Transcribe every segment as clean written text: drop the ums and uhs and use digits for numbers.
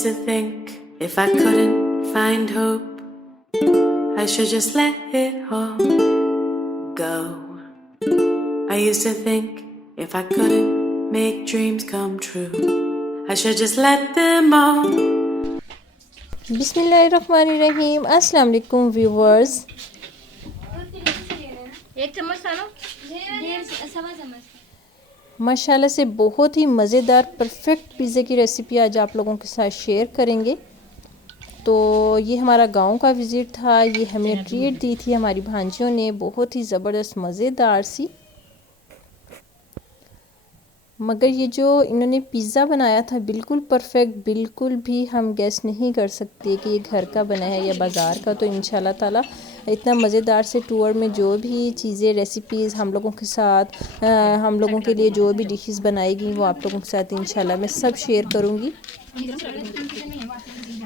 used to think if I couldn't find hope, I should just let it all go. I used to think if I couldn't make dreams come true, I should just let them all. बिस्मिल्लाहिर्रहमानिर्रहीम। अस्सलाम वालेकुम viewers. एक चम्मच डालो, सवा चम्मच। माशाल्लाह से बहुत ही मज़ेदार परफेक्ट पिज़्ज़े की रेसिपी आज आप लोगों के साथ शेयर करेंगे। तो ये हमारा गांव का विज़िट था, ये हमें ट्रीट दी थी हमारी भांजियों ने, बहुत ही ज़बरदस्त मज़ेदार सी। मगर ये जो इन्होंने पिज़्ज़ा बनाया था बिल्कुल परफेक्ट, बिल्कुल भी हम गेस नहीं कर सकते कि ये घर का बना है या बाज़ार का। तो इंशाल्लाह ताला इतना मज़ेदार से टूर में जो भी चीज़ें रेसिपीज़ हम लोगों के साथ हम लोगों के लिए जो भी डिशेस बनाएगी वो आप लोगों के साथ इंशाल्लाह मैं सब शेयर करूँगी।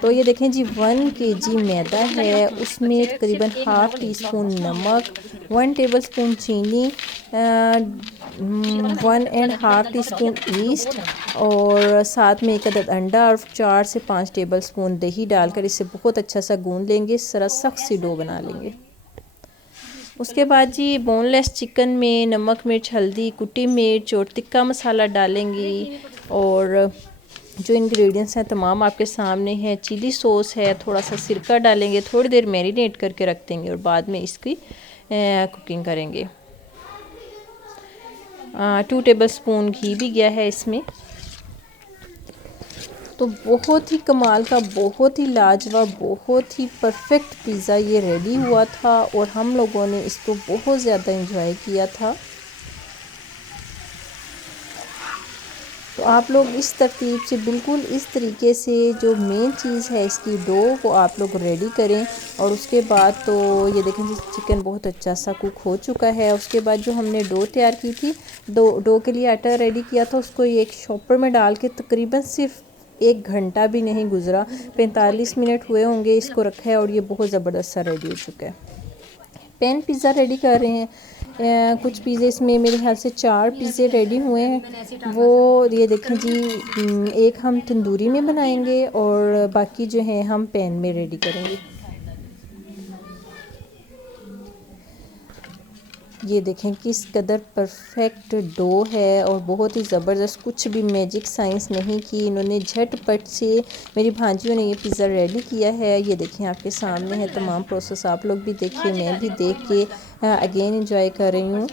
तो ये देखें जी 1 kg मैदा है, उसमें तकरीबन ½ टीस्पून नमक, 1 टेबलस्पून चीनी, 1.5 टीस्पून ईस्ट और साथ में 1 अदद अंडा और 4 से 5 टेबलस्पून दही डालकर इसे बहुत अच्छा सा गूंद लेंगे। जरा सख्त सी डो बना लेंगे। उसके बाद जी बोनलेस चिकन में नमक, मिर्च, हल्दी, कुटी मिर्च और तिक्का मसाला डालेंगी। और जो इंग्रेडिएंट्स हैं तमाम आपके सामने हैं। चिली सॉस है, थोड़ा सा सिरका डालेंगे, थोड़ी देर मैरिनेट करके रख देंगे और बाद में इसकी कुकिंग करेंगे। 2 टेबलस्पून घी भी गया है इसमें। तो बहुत ही कमाल का, बहुत ही लाजवाब, बहुत ही परफेक्ट पिज़्ज़ा ये रेडी हुआ था और हम लोगों ने इसको बहुत ज़्यादा इंजॉय किया था। तो आप लोग इस तरतीब से बिल्कुल इस तरीके से जो मेन चीज़ है इसकी डो वो आप लोग रेडी करें। और उसके बाद तो ये देखें जी चिकन बहुत अच्छा सा कुक हो चुका है। उसके बाद जो हमने डो तैयार की थी, डो के लिए आटा रेडी किया था, उसको एक शॉपर में डाल के तकरीबन सिर्फ 1 घंटा भी नहीं गुजरा, 45 मिनट हुए होंगे इसको रखा है और ये बहुत ज़बरदस्त सा रेडी हो चुका है। पैन पिज़्ज़ा रेडी कर रहे हैं। कुछ पिज़्ज़े इसमें मेरे ख्याल से 4 पिज़्ज़े रेडी हुए हैं। वो ये देखें जी, एक हम तंदूरी में बनाएंगे और बाकी जो है हम पैन में रेडी करेंगे। ये देखें किस कदर परफेक्ट डो है और बहुत ही ज़बरदस्त, कुछ भी मैजिक साइंस नहीं की इन्होंने, झटपट से मेरी भांजियों ने ये पिज़्ज़ा रेडी किया है। ये देखें आपके सामने है तमाम प्रोसेस, आप लोग भी देखिए, मैं भी देख के अगेन एंजॉय कर रही हूँ।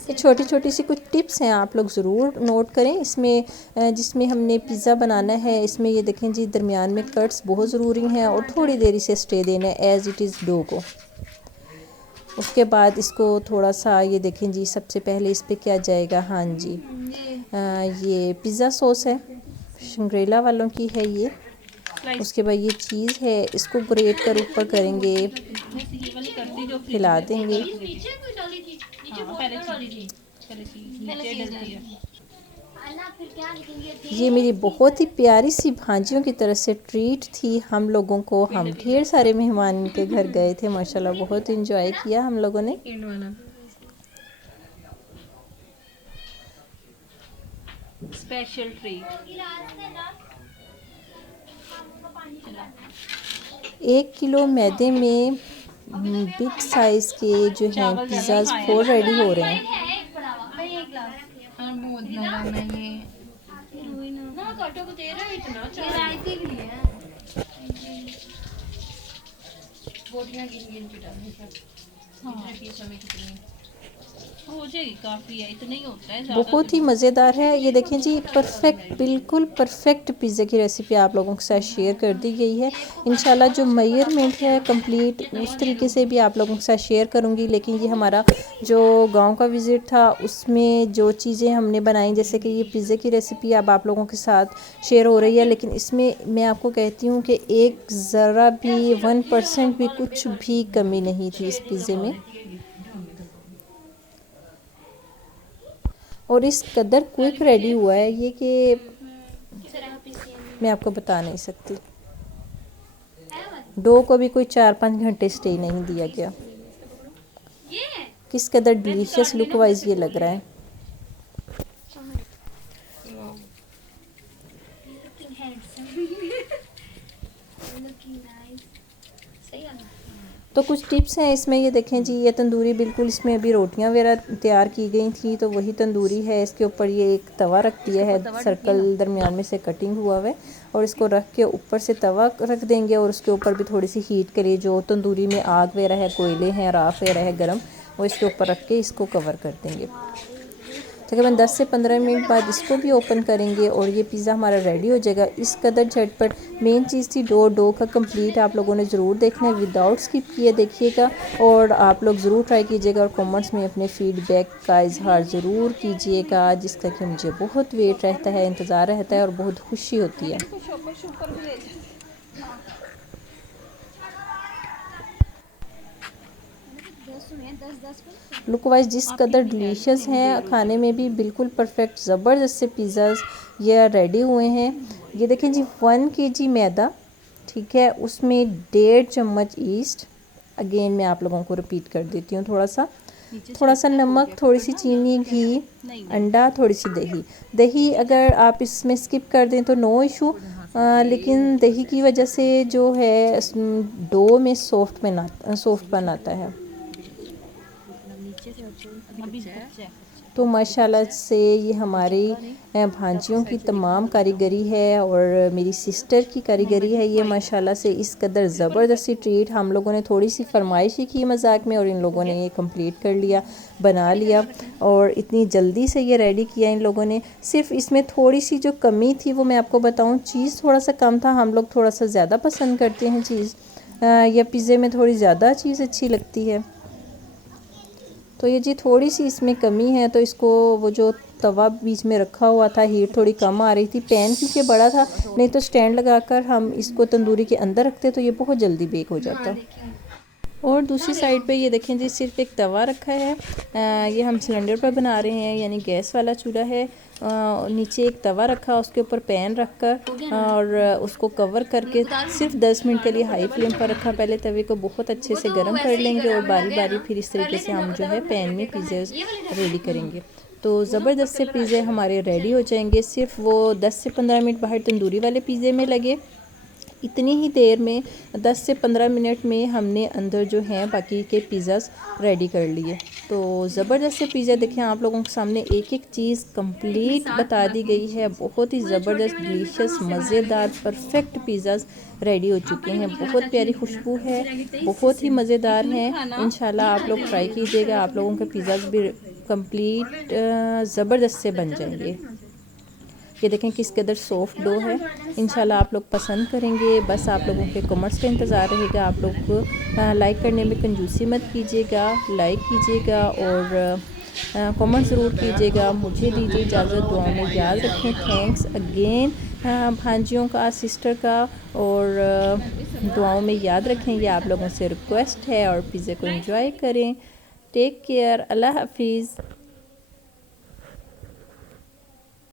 ये छोटी छोटी सी कुछ टिप्स हैं, आप लोग ज़रूर नोट करें इसमें। जिसमें हमने पिज़्ज़ा बनाना है इसमें ये देखें जी दरमियान में कट्स बहुत ज़रूरी हैं और थोड़ी देर इसे स्टे देना है एज़ इट इज़ डो को। उसके बाद इसको थोड़ा सा ये देखें जी, सबसे पहले इस पे क्या जाएगा, हाँ जी ये पिज़्ज़ा सॉस है, शंग्रीला वालों की है ये। उसके बाद ये चीज़ है, इसको ग्रेट कर ऊपर करेंगे, हिला देंगे। ये मेरी बहुत ही प्यारी सी भांजियों की तरफ से ट्रीट थी हम लोगों को। हम ढेर सारे मेहमान इनके घर गए थे, माशाल्लाह बहुत एंजॉय किया हम लोगों ने। Special treat. 1 किलो मैदे में बिग साइज़ के जो हैं पिज़्ज़ाज़ 4 रेडी हो रहे हैं। हो जाएगी, काफ़ी है, इतना ही होता है, बहुत ही मज़ेदार है। ये देखें जी परफेक्ट, बिल्कुल परफेक्ट पिज़्ज़ा की रेसिपी आप लोगों के साथ शेयर कर दी गई है। इंशाल्लाह जो मेजरमेंट है कंप्लीट उस तरीके से भी आप लोगों के साथ शेयर करूंगी। लेकिन ये हमारा जो गांव का विज़िट था उसमें जो चीज़ें हमने बनाई, जैसे कि ये पिज़्ज़े की रेसिपी अब आप लोगों के साथ शेयर हो रही है, लेकिन इसमें मैं आपको कहती हूँ कि एक ज़रा भी 1% भी कुछ भी कमी नहीं थी इस पिज़्ज़े में। और इस कदर क्विक रेडी हुआ है ये कि मैं आपको बता नहीं सकती। डो को भी कोई 4-5 घंटे स्टे नहीं दिया गया। किस कदर डिलीशियस लुक वाइज ये लग रहा है। तो कुछ टिप्स हैं इसमें, ये देखें जी, ये तंदूरी बिल्कुल, इसमें अभी रोटियां वगैरह तैयार की गई थी, तो वही तंदूरी है। इसके ऊपर ये एक तवा रख दिया है, सर्कल दरमियान में से कटिंग हुआ है, और इसको रख के ऊपर से तवा रख देंगे और उसके ऊपर भी थोड़ी सी हीट के लिए जो तंदूरी में आग वगैरह है, कोयले हैं, राख वगैरह है गर्म, वो इसके ऊपर रख के इसको कवर कर देंगे। तकरीबन 10 से 15 मिनट बाद इसको भी ओपन करेंगे और ये पिज़्ज़ा हमारा रेडी हो जाएगा। इस कदर झटपट। मेन चीज़ थी डो का कंप्लीट आप लोगों ने ज़रूर देखना है, विदाउट स्किप किए देखिएगा, और आप लोग ज़रूर ट्राई कीजिएगा और कमेंट्स में अपने फीडबैक का इजहार ज़रूर कीजिएगा, जिसका कि मुझे बहुत वेट रहता है, इंतज़ार रहता है और बहुत खुशी होती है। लुक वाइज जिस कदर डिलीशियस हैं, खाने में भी बिल्कुल परफेक्ट ज़बरदस्त से पिज़्ज़ाज़ ये रेडी हुए हैं। ये देखें जी, 1 kg मैदा, ठीक है, उसमें 1.5 चम्मच ईस्ट, अगेन मैं आप लोगों को रिपीट कर देती हूँ, थोड़ा सा नमक, थोड़ी सी चीनी, घी, अंडा, थोड़ी सी दही अगर आप इसमें स्किप कर दें तो नो इशू, लेकिन दही की वजह से जो है डो में सॉफ्टपन आता है। तो माशाल्लाह से ये हमारी भांजियों की तमाम कारीगरी है और मेरी सिस्टर की कारीगरी है ये, माशाल्लाह से इस कदर ज़बरदस्ती ट्रीट हम लोगों ने थोड़ी सी फरमाइश ही की मजाक में, और इन लोगों ने ये कंप्लीट कर लिया, बना लिया, और इतनी जल्दी से ये रेडी किया इन लोगों ने। सिर्फ इसमें थोड़ी सी जो कमी थी वो मैं आपको बताऊँ, चीज़ थोड़ा सा कम था, हम लोग थोड़ा सा ज़्यादा पसंद करते हैं चीज़, या पिज़्ज़े में थोड़ी ज़्यादा चीज़ अच्छी लगती है, तो ये जी थोड़ी सी इसमें कमी है। तो इसको वो जो तवा बीच में रखा हुआ था, हीट थोड़ी कम आ रही थी, पैन क्योंकि बड़ा था, नहीं तो स्टैंड लगाकर हम इसको तंदूरी के अंदर रखते तो ये बहुत जल्दी बेक हो जाता। और दूसरी साइड पे ये देखें जी, सिर्फ एक तवा रखा है, ये हम सिलेंडर पर बना रहे हैं, यानी गैस वाला चूल्हा है, नीचे एक तवा रखा, उसके ऊपर पैन रखकर और उसको कवर करके सिर्फ 10 मिनट के लिए हाई फ्लेम पर रखा। पहले तवे को बहुत अच्छे से गर्म कर लेंगे और बारी बारी फिर इस तरीके से हम जो है पैन में पिज़्ज़े रेडी करेंगे, तो ज़बरदस्त से पिज़्ज़े हमारे रेडी हो जाएंगे। सिर्फ वो 10 से 15 मिनट बाहर तंदूरी वाले पिज़्ज़े में लगे, इतनी ही देर में 10 से 15 मिनट में हमने अंदर जो हैं बाकी के पिज़्ज़ास रेडी कर लिए। तो ज़बरदस्त से पिज़्ज़ा देखें, आप लोगों के सामने एक एक चीज़ कंप्लीट बता दी गई है। बहुत ही ज़बरदस्त, डिलीशियस, मज़ेदार, परफेक्ट पिज़्ज़ास रेडी हो चुके हैं। बहुत प्यारी खुशबू है, बहुत ही मज़ेदार हैं। इंशाल्लाह आप लोग ट्राई कीजिएगा, आप लोगों के पिज़्ज़ास भी कंप्लीट ज़बरदस्त से बन जाएंगे। ये देखें किस कदर सॉफ्ट डो है, इंशाल्लाह आप लोग पसंद करेंगे। बस आप लोगों के कमेंट्स का इंतज़ार रहेगा। आप लोग को लाइक करने में कंजूसी मत कीजिएगा, लाइक कीजिएगा और कमेंट ज़रूर कीजिएगा। मुझे दीजिए इजाज़त, दुआ में याद रखें। थैंक्स अगेन भांजियों का, सिस्टर का, और दुआओं में याद रखें, ये आप लोगों से रिक्वेस्ट है। और पिज़्ज़े को एंजॉय करें। टेक केयर, अल्लाह हाफिज़।